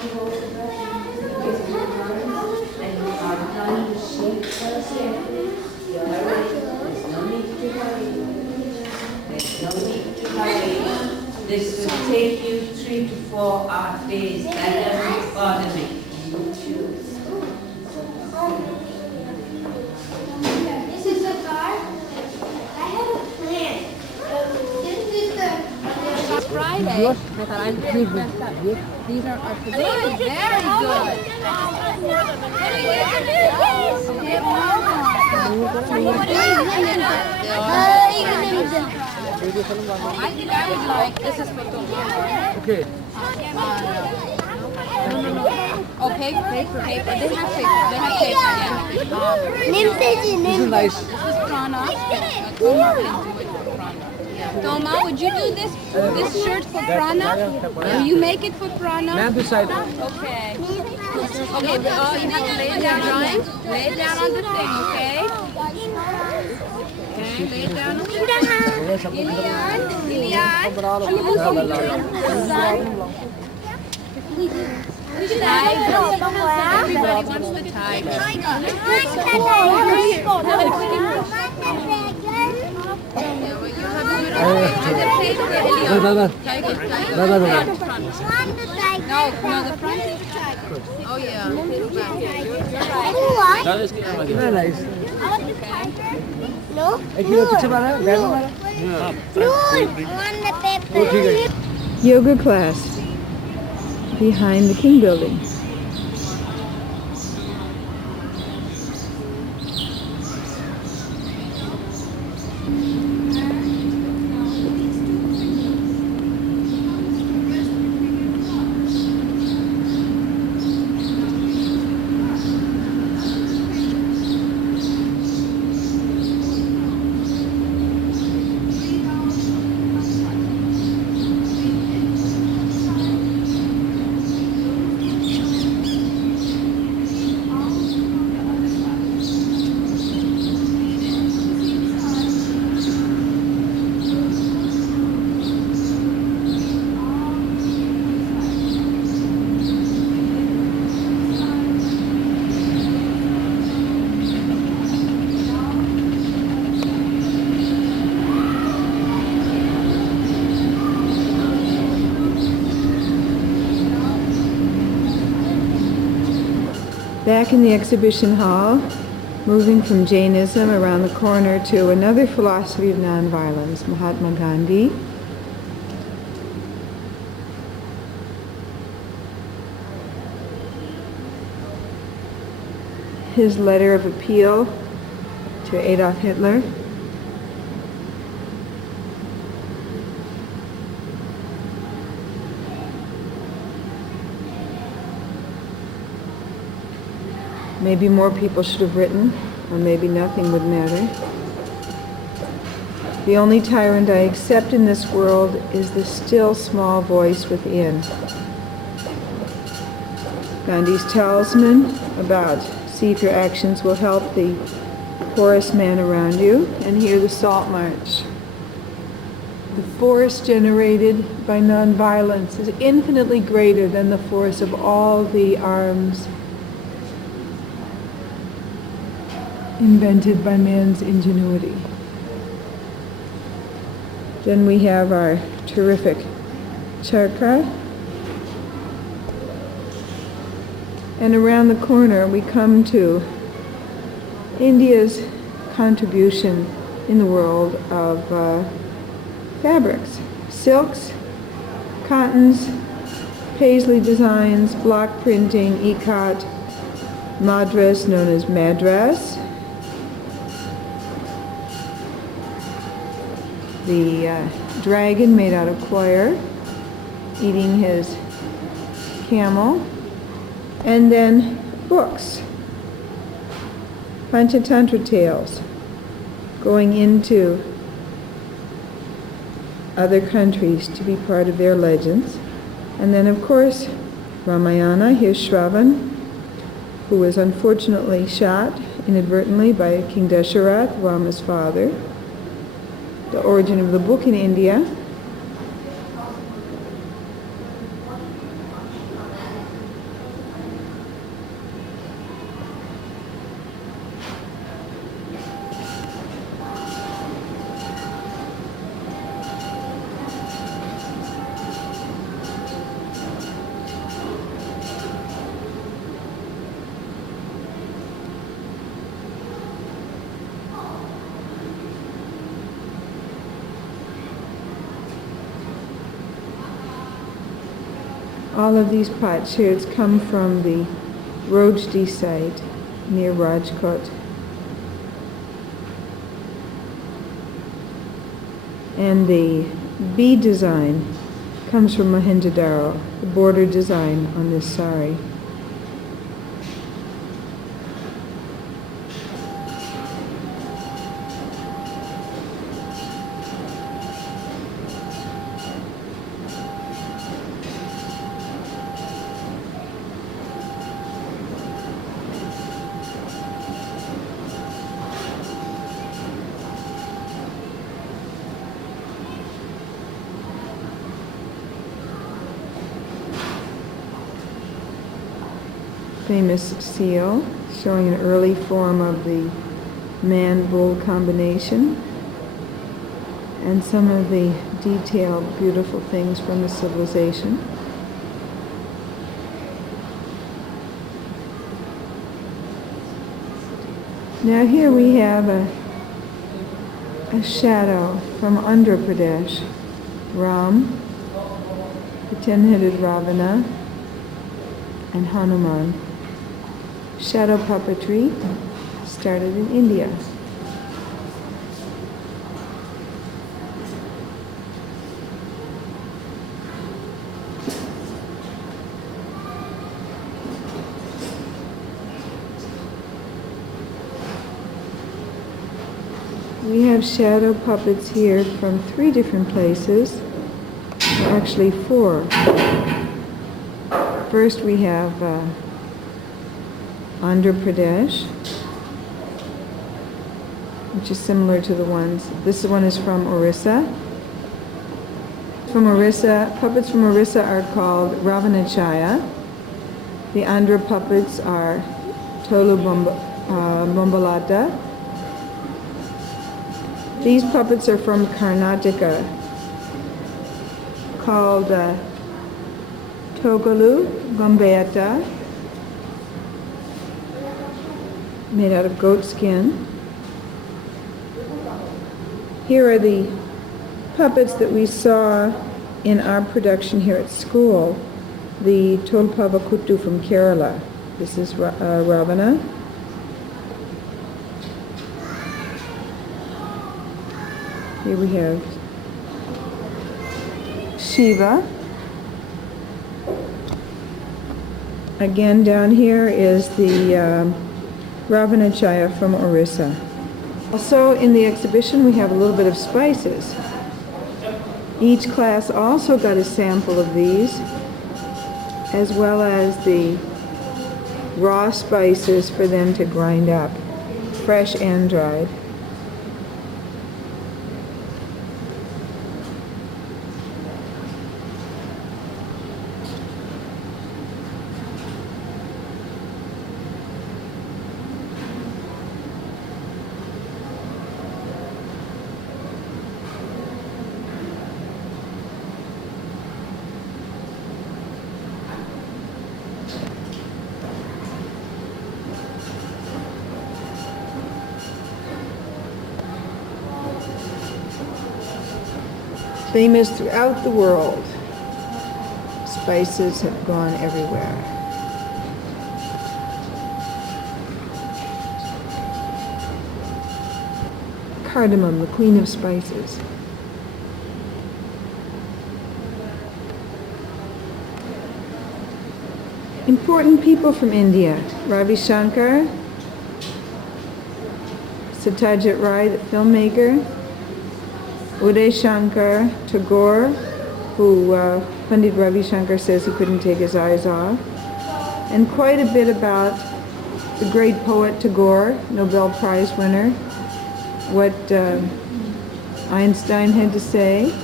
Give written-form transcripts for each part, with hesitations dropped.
to hold the breath with your arms, and you are trying to shape those carefully. You're right. There's no need to hurry. There's no need to hurry. This will take you 3 to 4 days. That doesn't bother me. You choose. This is a car. I have a plan. This is the Friday. I thought I'd really messed up. These are our today. Very good. I think I would like, this is for tomorrow. Okay. Oh, paper. They have paper. They have paper, yeah. This is nice. This is Prana. Toma, would you do this shirt for Prana? Will you make it for Prana? Ma'am, this side. Okay. Okay, but you have to lay it down, Ryan. Lay it down on the thing, okay? Okay, lay it down on the thing. Ilian. Tiger. Everybody wants the tiger. No, the front is the tiger. Oh yeah. Very nice. No? एक kilo पीछे वाला है, bag वाला? No, I want the paper. Yoga class behind the King building. Back in the exhibition hall, moving from Jainism around the corner to another philosophy of nonviolence, Mahatma Gandhi. His letter of appeal to Adolf Hitler. Maybe more people should have written, or maybe nothing would matter. The only tyrant I accept in this world is the still small voice within. Gandhi's talisman about see if your actions will help the poorest man around you, and hear the Salt March. The force generated by nonviolence is infinitely greater than the force of all the arms invented by man's ingenuity. Then we have our terrific charkha. And around the corner we come to India's contribution in the world of fabrics. Silks, cottons, paisley designs, block printing, ikat, madras known as madras, the dragon made out of coir, eating his camel, and then books, Panchatantra tales, going into other countries to be part of their legends. And then of course Ramayana, here's Shravan, who was unfortunately shot inadvertently by King Dasharath, Rama's father. The origin of the book in India. All of these potsherds come from the Rojdi site near Rajkot. And the bead design comes from Mohenjo-daro, the border design on this sari. Famous seal showing an early form of the man-bull combination, and some of the detailed, beautiful things from the civilization. Now here we have a shadow from Andhra Pradesh, Ram, the 10-headed Ravana, and Hanuman. Shadow puppetry started in India. We have shadow puppets here from 3 different places, or actually 4. First we have Andhra Pradesh, which is similar to the ones. This one is from Orissa. From Orissa, puppets from Orissa are called Ravanachaya. The Andhra puppets are Tolu Bombalata. These puppets are from Karnataka, called Togalu Gombayata, made out of goat skin. Here are the puppets that we saw in our production here at school, the Tolpava Kuttu from Kerala. This is Ravana. Here we have Shiva. Again, down here is the Ravanachaya from Orissa. Also in the exhibition we have a little bit of spices. Each class also got a sample of these, as well as the raw spices for them to grind up, fresh and dried. Famous throughout the world. Spices have gone everywhere. Cardamom, the queen of spices. Important people from India. Ravi Shankar, Satyajit Ray, the filmmaker, Uday Shankar, Tagore, who Pandit Ravi Shankar says he couldn't take his eyes off, and quite a bit about the great poet Tagore, Nobel Prize winner, what Einstein had to say.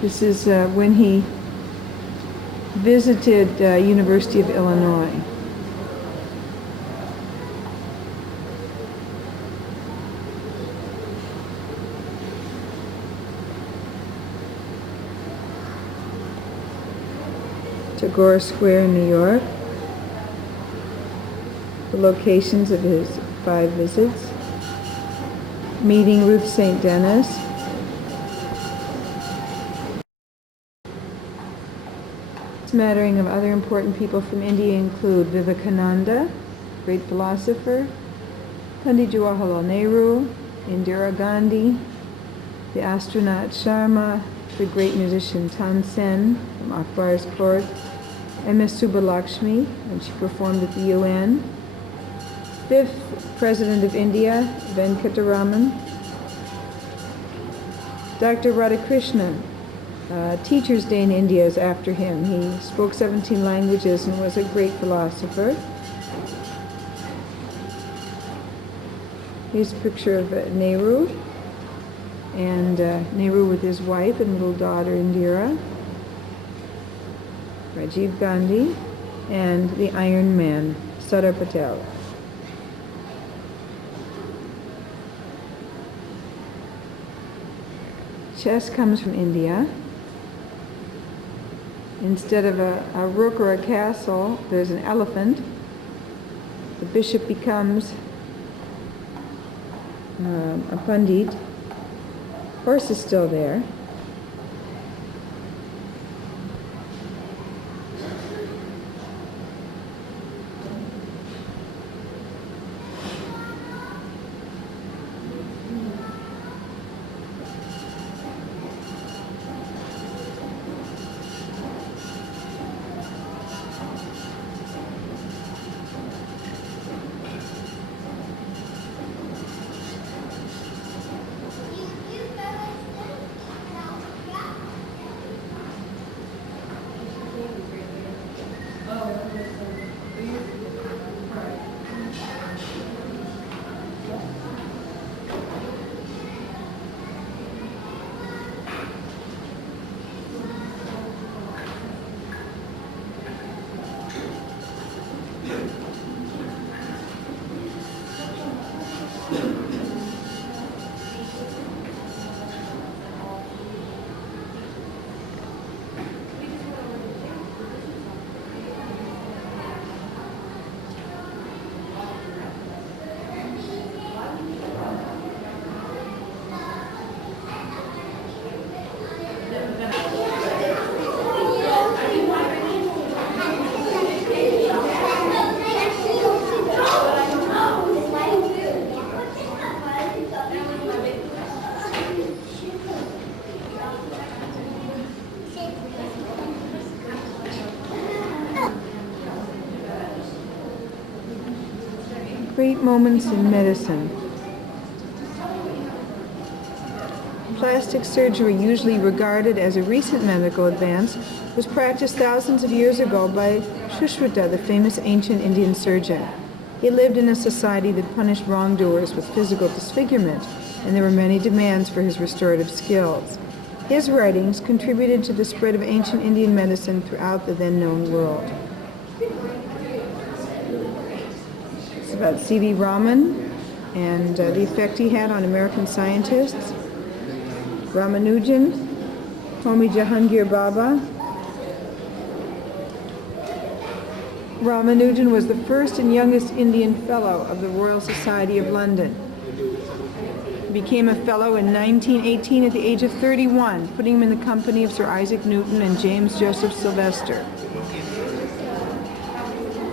This is when he visited University of Illinois. Tagore Square in New York. the locations of his 5 visits. Meeting Ruth St. Denis. Smattering of other important people from India include Vivekananda, great philosopher, Pandit Jawaharlal Nehru, Indira Gandhi, the astronaut Sharma, the great musician Tansen from Akbar's court, M.S. Subbulakshmi, when she performed at the UN, 5th President of India, Venkataraman, Dr. Radhakrishnan, Teacher's Day in India is after him. He spoke 17 languages and was a great philosopher. Here's a picture of Nehru, and Nehru with his wife and little daughter Indira, Rajiv Gandhi, and the Iron Man, Sardar Patel. Chess comes from India. Instead of a rook or a castle, there's an elephant. The bishop becomes a pandit. Horse is still there. Great moments in medicine. Plastic surgery, usually regarded as a recent medical advance, was practiced thousands of years ago by Shushruta, the famous ancient Indian surgeon. He lived in a society that punished wrongdoers with physical disfigurement, and there were many demands for his restorative skills. His writings contributed to the spread of ancient Indian medicine throughout the then-known world. It's about C.V. Raman and the effect he had on American scientists. Ramanujan, Homi Jahangir Baba. Ramanujan was the first and youngest Indian Fellow of the Royal Society of London. He became a Fellow in 1918 at the age of 31, putting him in the company of Sir Isaac Newton and James Joseph Sylvester.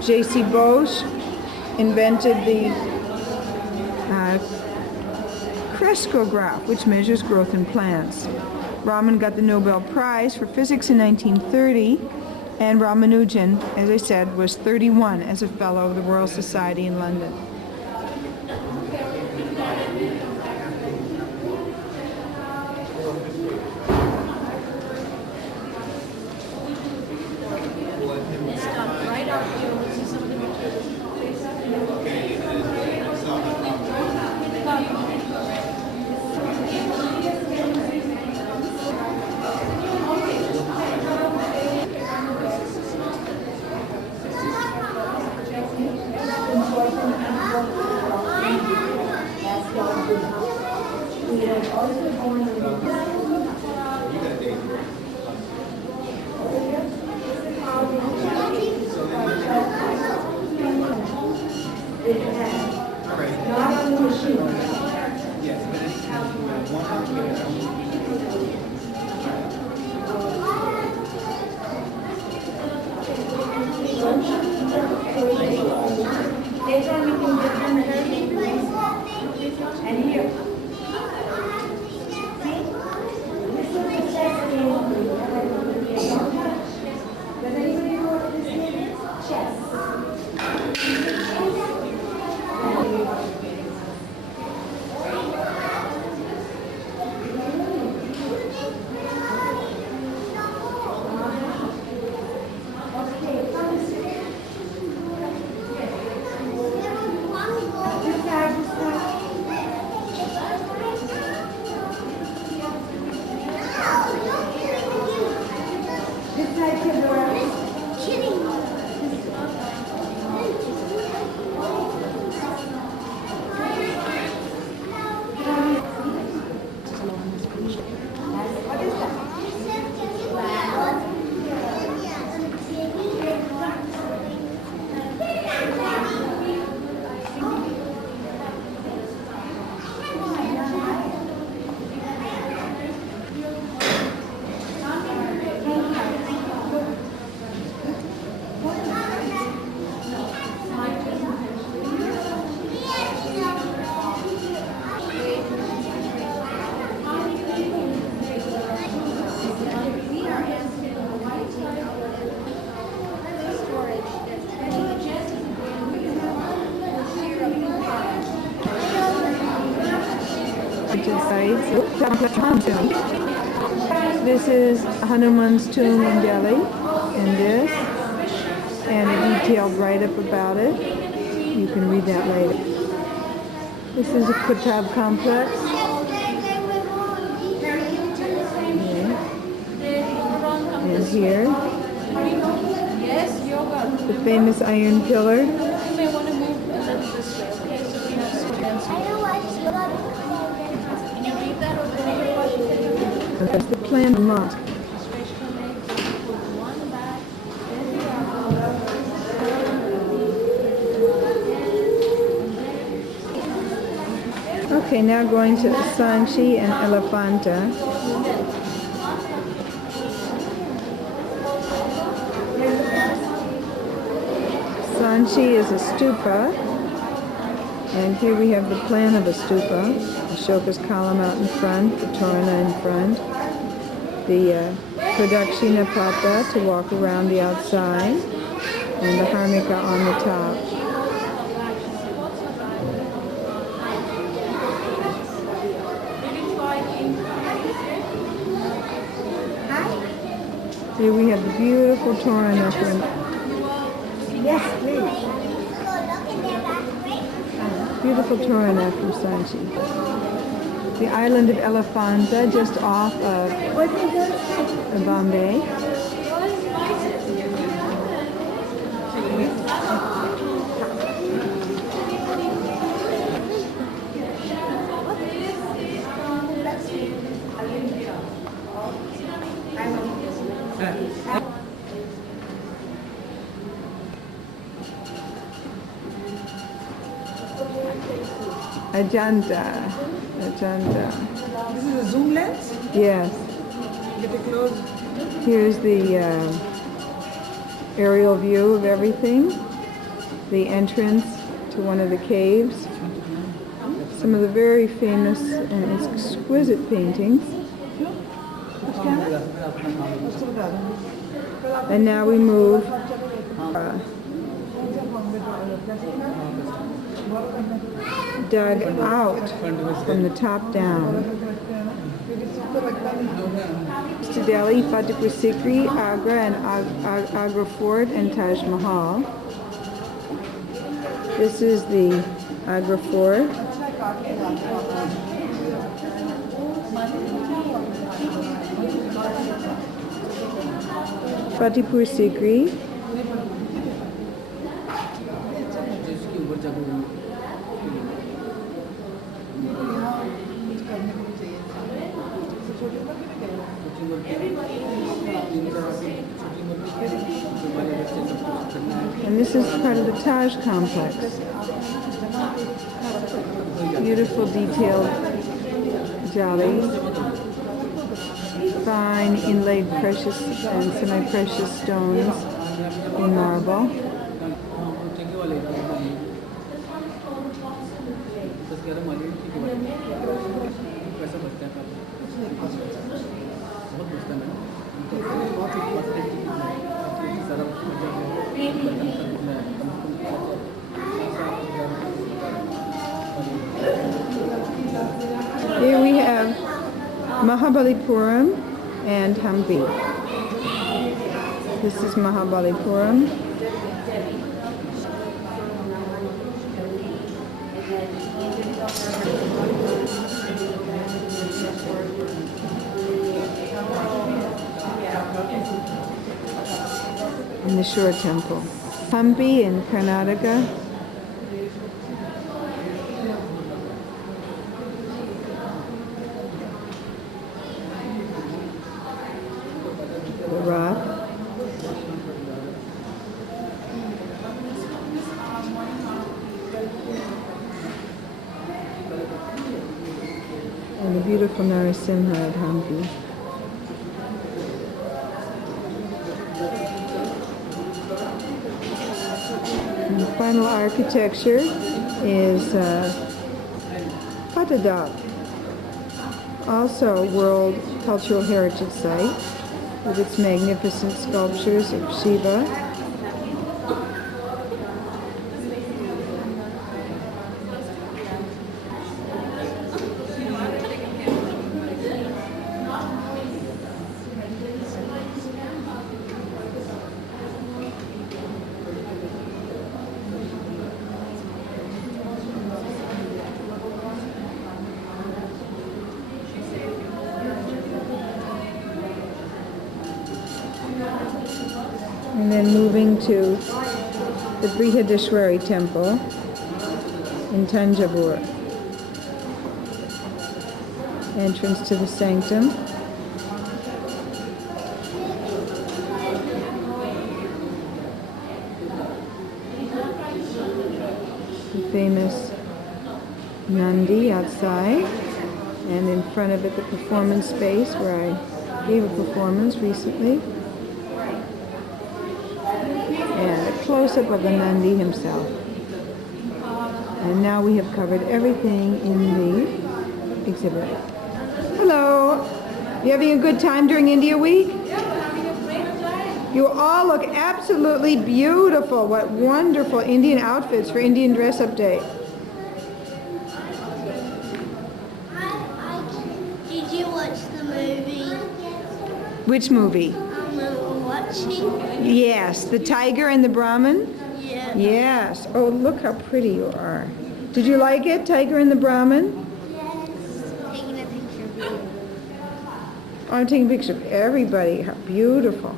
J.C. Bose invented the crescograph, which measures growth in plants. Raman got the Nobel Prize for Physics in 1930, and Ramanujan, as I said, was 31 as a Fellow of the Royal Society in London. This is Hanuman's tomb in Delhi, and this, and a detailed write-up about it. You can read that later. This is a Kitab complex. And here, the famous iron pillar. That's the plan of the mosque. Okay, now going to Sanchi and Elephanta. Sanchi is a stupa, and here we have the plan of a stupa. Ashoka's column out in front, the Torana in front, the Pradakshina Pata to walk around the outside, and the Harmika on the top. Here we have the beautiful Torana from Yes, please. beautiful Torana from Sanchi. The island of Elephanta, just off of Bombay. Ajanta. This is a zoom lens? Yes. Get it close. Here's the aerial view of everything. The entrance to one of the caves. Some of the very famous and exquisite paintings. And now we move dug out from the top down. To Delhi, Fatehpur Sikri, Agra, and Agra Fort, and Taj Mahal. This is the Agra Fort. Fatehpur Sikri. And this is part of the Taj complex. Beautiful detailed jalis, fine inlaid precious and semi-precious stones in marble. Here we have Mahabalipuram and Hampi. This is Mahabalipuram. And the Shore Temple. Hampi in Karnataka. The rock. And the beautiful Narasimha at Hampi. And the final architecture is Patadab, also a World Cultural Heritage Site, with its magnificent sculptures of Shiva. And then moving to the Brihadeshwari temple in Tanjavur. Entrance to the sanctum. The famous Nandi outside, and in front of it the performance space where I gave a performance recently. And a close-up of the Nandi himself. And now we have covered everything in the exhibit. Hello! You having a good time during India Week? You all look absolutely beautiful. What wonderful Indian outfits for Indian Dress-Up Day. Did you watch the movie? Which movie? Watching? Yes, The Tiger and the Brahmin? Yeah. Yes. Oh, look how pretty you are. Did you like it, Tiger and the Brahmin? Yes. Taking a picture of you. Oh, I'm taking a picture of everybody. How beautiful.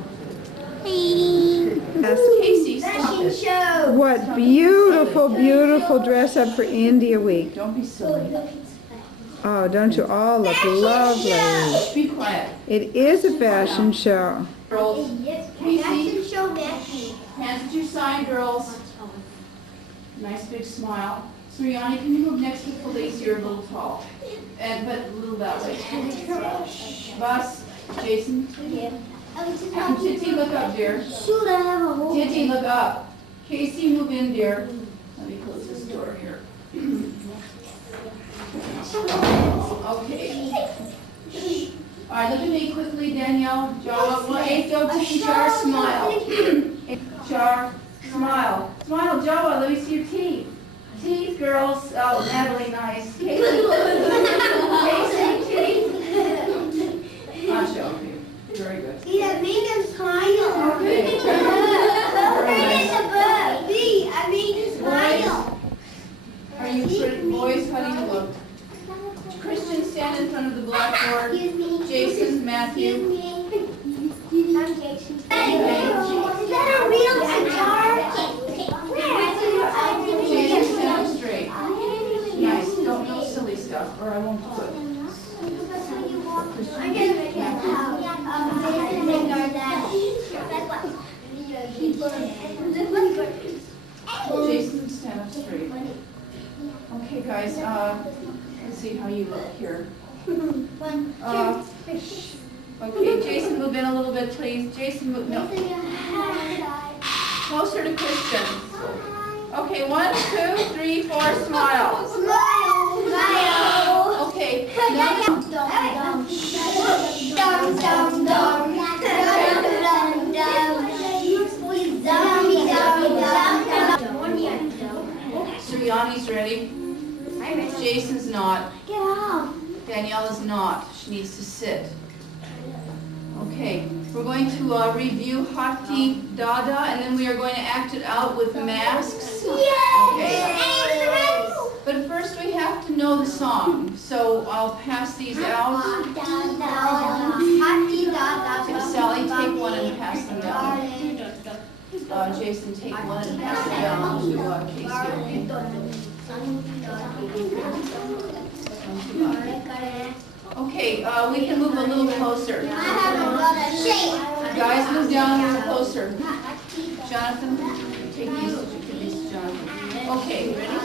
Yes. Casey, stop Fashion it. show. What beautiful, beautiful dress up for India Week. Don't be silly. Oh, don't you all look lovely? Be quiet. It is a fashion show. Girls, Fashion show, Becky. hands at your side, girls. Nice big smile. Sriani, can you move next to Felice? You're a little tall. But a little that way. Bus, Jason. Titi, look up, dear. Shoot, I have a whole. Titi, look up. Casey, move in, dear. Let me close this door here. Okay. All right, look at me quickly, Danielle. Jaw, well, Jar, smile. Jar, smile. Smile, Jawa, let me see your teeth. Teeth, girls. Oh, Natalie, nice. Casey, teeth. I'll show you. Very good. See, that made them smile. Okay. I made them smile. Are you pretty boys? How do you look? Christian, stand in front of the blackboard. Jason, Matthew. I'm Jason. Is that a real guitar? Jason, stand up straight. Nice. Don't no silly stuff, or I won't do it. I'm gonna make Jason, stand up straight. Okay, guys. Let's see how you look here. Okay, Jason, move in a little bit, please. Jason, move. No, closer to Christian. Okay, 1, 2, 3, 4. Smile. Smile. Okay. Sriani's ready. Jason's not. Get off. Danielle is not. She needs to sit. Okay, we're going to review Hati Dada, and then we are going to act it out with masks. Okay. But first we have to know the song, so I'll pass these out. Sally, take one and pass them down. Jason, take one and pass it down to Casey. Okay, we can move a little closer. Guys, move down a little closer. Jonathan, take these to Jonathan. Okay, ready?